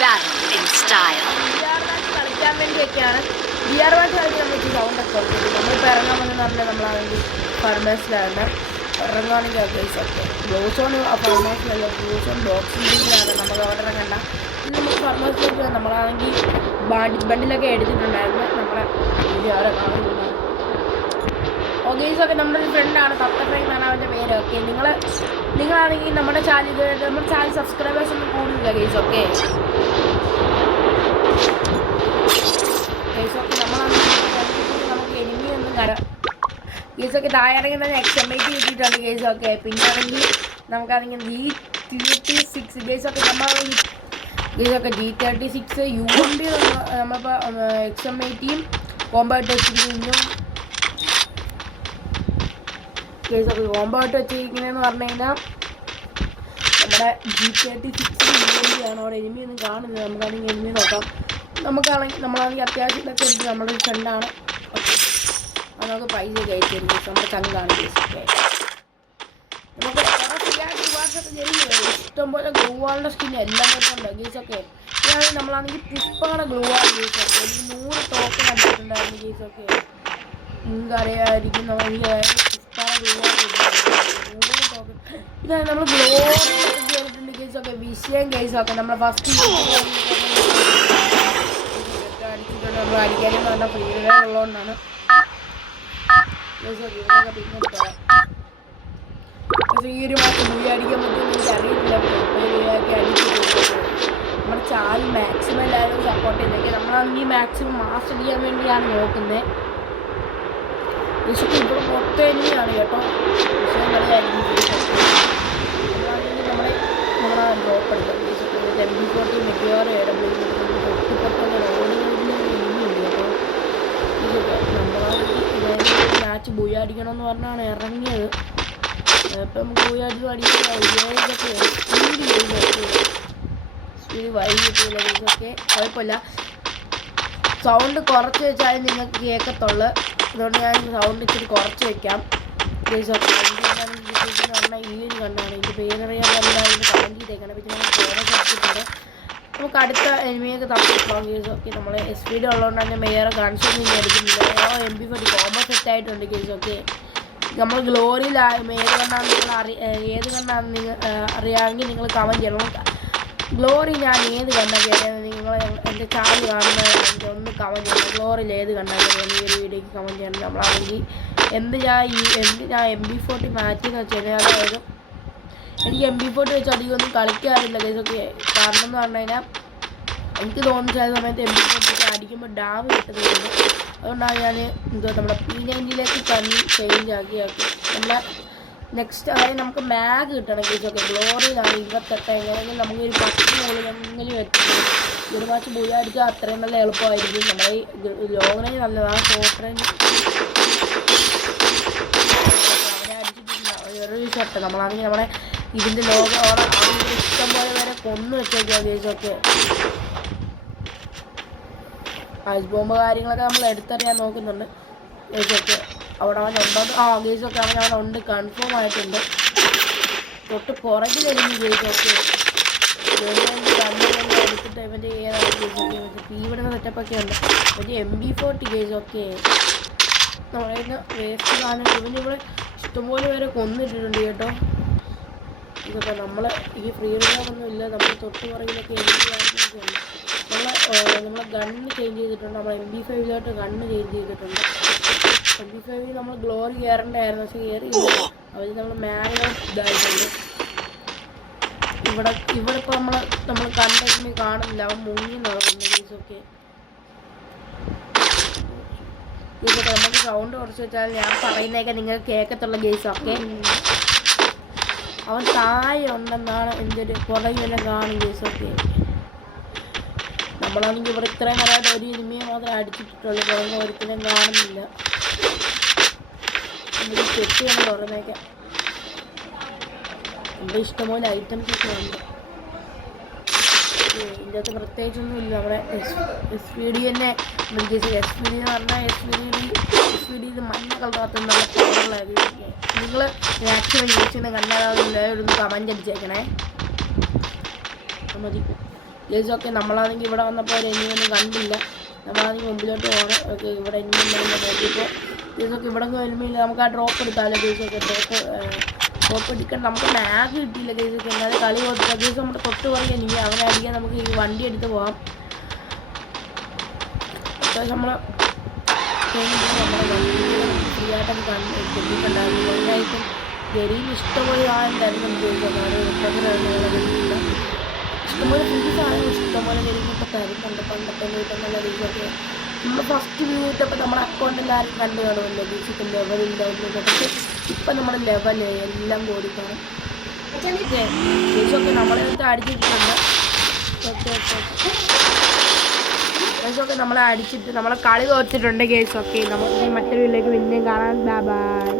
battle in style. കളിക്കാൻ വേണ്ടിയൊക്കെയാണ് BR match കളിക്കാൻ നമ്മൾ ഇച്ചിരി സൗണ്ട് ഒക്കെ കുറച്ചത് നമ്മളിപ്പോൾ ഇറങ്ങാൻ വന്നെന്ന് പറഞ്ഞാൽ നമ്മളാണെങ്കിൽ ഫർമേഴ്സിലാണ് ഇറങ്ങുവാണെങ്കിൽ അത്യാവശ്യം ഒക്കെ ബ്ലൂസോൺ ഫർമേഴ്സിലല്ല ബ്ലൂസോൺ ബോക്സിംഗിലാണ് നമ്മൾ അവിടെ ഇറങ്ങണ്ട നമുക്ക് ഫർമേഴ്സിലേക്ക് നമ്മളാണെങ്കിൽ ബാഡി ബണ്ടിലൊക്കെ എടുത്തിട്ടുണ്ടായിരുന്നു ഓഗേഴ്സൊക്കെ നമ്മുടെ ഒരു ഫ്രണ്ടാണ് തത്ത ഫ്രൈ എന്നാണ് അവന്റെ പേര് ഓക്കെ നിങ്ങൾ നിങ്ങളാണെങ്കിൽ നമ്മുടെ ചാനൽ നമ്മുടെ ചാനൽ സബ്സ്ക്രൈബേഴ്സ് ഒന്നും കൂടുതലില്ല ഗൈസ് ഓക്കെ ഗെയ്സൊക്കെ നമ്മളാണെങ്കിൽ നമുക്ക് എനിമി ഒന്നും കര ഒക്കെ ഐ ടി കിട്ടിയിട്ടുണ്ട് ഗെയ്സൊക്കെ പിന്നെ ആണെങ്കിൽ നമുക്കാണെങ്കിൽ ജി തേർട്ടി സിക്സ് നമ്മൾ ഗയ്സ് ഒക്കെ G thirty six U M B നമ്മളിപ്പോൾ എക്സ് എം ഐ ടിയും അപ്പോൾ കോമ്പായിട്ട് വെച്ചിരിക്കുന്നതെന്ന് പറഞ്ഞു കഴിഞ്ഞാൽ നമ്മുടെ ജി തേർട്ടി സിക്സ് ആണ് അവിടെ എനിമി ഒന്നും കാണുന്നത്. നമുക്കാണെങ്കിൽ എനിമി നോക്കാം. നമുക്കാണെങ്കിൽ നമ്മളാണെങ്കിൽ അത്യാവശ്യം ഇതൊക്കെ ഉണ്ട്. നമ്മുടെ ഒരു ഫ്രണ്ടാണ് അത് നമുക്ക് പൈസ കയറ്റി നമ്മുടെ കേസൊക്കെ നമുക്ക് ഇഷ്ടംപോലെ ഗ്ലൂവാളിന്റെ സ്കിന്ന് എല്ലാം വരുന്നുണ്ട് ഗീസൊക്കെ ഇതാണെങ്കിൽ നമ്മളാണെങ്കിൽ പുഷ്പാണ് ഗ്ലൂവാൾ ഗീസൊക്കെ എനിക്ക് നൂറ് ടോക്കൺ കണ്ടിട്ടുണ്ടായിരുന്നു ഗീസൊക്കെ നിങ്ങൾക്ക് അറിയാമായിരിക്കും. നമ്മൾ ഈ ഇതാ നമ്മൾ ഗ്ലോറിട്ടുണ്ട് കേസൊക്കെ വിഷയം കേസൊക്കെ നമ്മളെ ഫസ്റ്റ് അടിച്ചിട്ടുണ്ട് നമ്മൾ അടിക്കാനും പറഞ്ഞ ഫ്രീ ഉള്ളതുകൊണ്ടാണ് ഈ ഒരു മാസം മൂവി അടിക്കാൻ പറ്റുമെന്ന് എനിക്ക് അറിയത്തില്ല. മൂവിയൊക്കെ അടിച്ചിട്ട് നമ്മുടെ ചാനൽ മാക്സിമം എല്ലാവരും സപ്പോർട്ട് ചെയ്തേക്കെ. നമ്മളാണെങ്കിൽ മാക്സിമം മാസ് അടിക്കാൻ വേണ്ടിയാണ് നോക്കുന്നത് വിശുദ്ധ ഇവിടെ മൊത്തം കേട്ടോ വിഷയം നമ്മളെ നമ്മളെ ഡ്രോപ്പ് എടുക്കാം വിശുദ്ധ ഫോർട്ടി ഡബ്ല്യു നമ്മളാണെങ്കിൽ ഇതായത് മാച്ച് ബൂയാടിക്കണമെന്ന് പറഞ്ഞാണ് ഇറങ്ങിയത് ഇപ്പം നമുക്ക് ബുയ അടിച്ച് അടിക്കാൻ ഇതൊക്കെ കുഴപ്പമില്ല സൗണ്ട് കുറച്ച് വെച്ചാലും നിങ്ങൾക്ക് കേൾക്കത്തുള്ളൂ അതുകൊണ്ട് ഞാൻ സൗണ്ട് ഇച്ചിരി കുറച്ച് വെക്കാം. പ്ലീസ് ഓക്കെ പറഞ്ഞാൽ ഈ ഒരു കണ്ടാണ് എനിക്ക് പേരറിയാൻ എല്ലാവരും കമന്റ് ചെയ്തേക്കണം. പിന്നെ ഞാൻ ഫോണെ കുറച്ചിട്ടുണ്ട് നമുക്ക് അടുത്ത എനിമിയൊക്കെ തപ്പിപ്പോകാം കേസ് ഓക്കെ നമ്മൾ എസ് പി ഡി ഉള്ളതുകൊണ്ട് തന്നെ മേയറെ കൺസൊന്നും എടുക്കുന്നില്ല. ഓ എം ബി ഫോർട്ടി കോമോ സെറ്റ് ആയിട്ടുണ്ട് കേസ് ഓക്കെ നമ്മൾ ഗ്ലോറിയിലായ ഏത് കണ്ണാണ് നിങ്ങൾ അറി ഏത് കണ്ണാണ് നിങ്ങൾ അറിയാമെങ്കിൽ നിങ്ങൾ കമന്റ് ചെയ്യണം. ഗ്ലോറി ഞാൻ ഏത് കണ്ടാൽ കയറിയത് നിങ്ങൾ എന്റെ ചാനൽ കാണുന്നതാണെങ്കിൽ ഒന്ന് കമന്റ് ചെയ്യണം. ഗ്ലോറിയിൽ ഏത് കണ്ടാൽ കയറിയത് ഈ ഒരു വീഡിയോക്ക് കമന്റ് ചെയ്യണം. നമ്മളാണെങ്കിൽ എന്ത് ഞാൻ ഈ എന്ത് ഞാൻ എം ബി ഫോർട്ടി മാറ്റിയെന്ന് വെച്ച് കഴിഞ്ഞാൽ അതായത് എനിക്ക് എം ബി ഫോർട്ടി വെച്ച് അധികം ഒന്നും കളിക്കാറില്ല. ഇതൊക്കെ കാരണം എന്ന് പറഞ്ഞു കഴിഞ്ഞാൽ എനിക്ക് തോന്നുന്ന ചില സമയത്ത് എം ബി ഫോർട്ടി അടിക്കുമ്പോൾ ഡാം കിട്ടുന്നുണ്ട് അതുകൊണ്ടാണ് ഞാൻ എന്തോ നമ്മുടെ പി നയന്റിയിലേക്ക് തന്നെ ചേഞ്ച് ആക്കി ആക്കി. നമ്മുടെ നെക്സ്റ്റ് അതായത് നമുക്ക് മാഗ് കിട്ടണം കേസൊക്കെ ഗ്ലോറിയിലാണ് ഇരുപത്തെട്ട്. എങ്ങനെയെങ്കിലും നമുക്ക് ഒരു പത്ത് മുകളിലെങ്കിലും എത്തിക്കും ഒരു മാസം അടിച്ചാൽ അത്രയും നല്ല എളുപ്പമായിരിക്കും. നമ്മുടെ ഈ ലോങ് റേഞ്ച് നല്ലതാണ് ഷോർട്ട് റേഞ്ച് ഒരു ഷർട്ട് നമ്മളാണെങ്കിൽ നമ്മുടെ ഇതിന്റെ ലോകം അവിടെ ഇഷ്ടം പോലെ വരെ കൊന്നു വെച്ചേക്കാം കേസൊക്കെ ഐസ് ബോംബ് കാര്യങ്ങളൊക്കെ നമ്മൾ എടുത്തറിയാൻ നോക്കുന്നുണ്ട്. കേസൊക്കെ അവിടെ അവൻ ഉണ്ടോ ആ ഒക്കെ അവൻ അവിടെ ഉണ്ട്. കൺഫേം ആയിട്ടുണ്ട്. തൊട്ട് പുറകിൽ എനിക്ക് ഒക്കെ എടുത്തിട്ട് ഇവന്റെ ഏതാണ് മറ്റേ പി സെറ്റപ്പൊക്കെ ഉണ്ട്. മറ്റേ എം ബി ഫോർട്ടി കേസൊക്കെ പറയുന്ന വേസ്റ്റ് സാധനം ഇവനിവിടെ ഇഷ്ടംപോലെ പേരെ കൊന്നിട്ടിട്ടുണ്ട് കേട്ടോ. ഇതൊക്കെ നമ്മൾ ഈ ഫ്രീ ഒന്നും ഇല്ല. നമ്മൾ തൊട്ട് പുറകിലൊക്കെ എം കാര്യങ്ങളൊക്കെ ഉണ്ട് നമ്മൾ നമ്മളെ ഗണ്ണ് ചേഞ്ച് ചെയ്തിട്ടുണ്ട്. നമ്മൾ എം ബി ഫൈവിലോട്ട് ഗണ്ണ് ചേഞ്ച് ചെയ്തിട്ടുണ്ട്. ബി ഫൈവിൽ നമ്മൾ ഗ്ലോറി കയറണ്ടായിരുന്നു പക്ഷെ കയറിയില്ല അവർ നമ്മൾ മാനുവൽ ഇതായിട്ടുണ്ട്. ഇവിടെ ഇവിടെ ഇപ്പോൾ നമ്മൾ നമ്മൾ കണ്ടിട്ട് കാണുന്നില്ല അവൻ മുങ്ങി നടക്കുന്നു കേസൊക്കെ ഇതൊക്കെ നമുക്ക് സൗണ്ട് കുറച്ച് വെച്ചാൽ ഞാൻ പറയുന്നതൊക്കെ നിങ്ങൾ കേൾക്കത്തുള്ള ഓക്കെ അവൻ താഴെ ഉണ്ടെന്നാണ് എന്റെ ഒരു പുറകിലെ കാണും കേസൊക്കെ നമ്മളാണെങ്കിൽ ഇവിടെ ഇത്രയും നേരമായിട്ട് ഒരു ഇനിമയെ മാത്രം അടിച്ചിട്ടുള്ളൂ. പുറമെ ഒരിക്കലും കാണുന്നില്ല. നമുക്ക് ചെക്ക് ചെയ്യണം തുറന്നേക്കാം നമ്മുടെ ഇഷ്ടംപോലെ ഐറ്റംസ് ഒക്കെ ഉണ്ട്. ഇതിന്റെ അകത്ത് പ്രത്യേകിച്ചൊന്നും ഇല്ല. നമ്മുടെ എസ് പി ഡി തന്നെ നമുക്ക് എസ് പി ഡി എന്ന് പറഞ്ഞാൽ S P D S P D ഇത് മഞ്ഞ കളറാത്ത നല്ല കളറിലായിരിക്കും നിങ്ങൾ യൂസ് ചെയ്യുന്ന കണ്ടാൽ ഒരു കമന്റ് അടിച്ചേക്കണേ. മതി. ഗേസ് ഓക്കെ നമ്മളാണെങ്കിൽ ഇവിടെ വന്നപ്പോൾ ഒരു എനിയൊന്നും കണ്ടില്ല. നമ്മളാണെങ്കിൽ മുമ്പിലോട്ട് പോകണം ഓക്കെ ഇവിടെ എനിയൊന്നും നോക്കിയപ്പോൾ ഗേസ് ഒക്കെ ഇവിടെ വരുമ്പോൾ നമുക്ക് ആ ഡ്രോപ്പ് എടുത്താലോ ഗേസ് ഒക്കെ? ഡ്രോപ്പ് ഡ്രോപ്പ് എടുക്കാൻ നമുക്ക് മാഗ് കിട്ടിയില്ല ഗേസ് ഒക്കെ. എന്നാലും കളി കൊടുത്തില്ല ഗേസ് നമ്മുടെ തൊട്ട് പറയുക നീ അവനെ അടിക്കാൻ നമുക്ക് ഈ വണ്ടി എടുത്ത് പോകാം അത്യാവശ്യം വണ്ടി ഫ്രീ ആയിട്ടൊക്കെ കണ്ട് കിട്ടിയിട്ടുണ്ടായിരുന്നു. മെയിനായിട്ടും ഗരിയിൽ ഇഷ്ടംപോലെ പുതിയ സാധനം ഇഷ്ടംപോലെ ഗരിയിലൊക്കെ തരുന്നുണ്ട്. പണ്ടത്തെ നല്ല രീതിയൊക്കെ നമ്മൾ ഫസ്റ്റ് വ്യൂ ഇട്ടപ്പോൾ നമ്മുടെ അക്കൗണ്ടിൽ ആരും കണ്ടു കാണുമല്ലോ ബീച്ചിക്ക് ലെവലില്ല ഒന്നും പക്ഷേ ഇപ്പം നമ്മുടെ ലെവൽ എല്ലാം കൂടിക്കാണ്. ബീച്ചൊക്കെ നമ്മളെ അടുത്ത് അടിച്ചിട്ടുണ്ട്. ഓക്കെ ഓക്കെ ഗേസൊക്കെ നമ്മളെ അടിച്ചിട്ട് നമ്മളെ കളി തോറ്റിട്ടുണ്ട് ഗേസൊക്കെ നമുക്ക് മറ്റൊരു വീട്ടിലേക്ക് പിന്നെയും കാണാൻ ബൈ ബൈ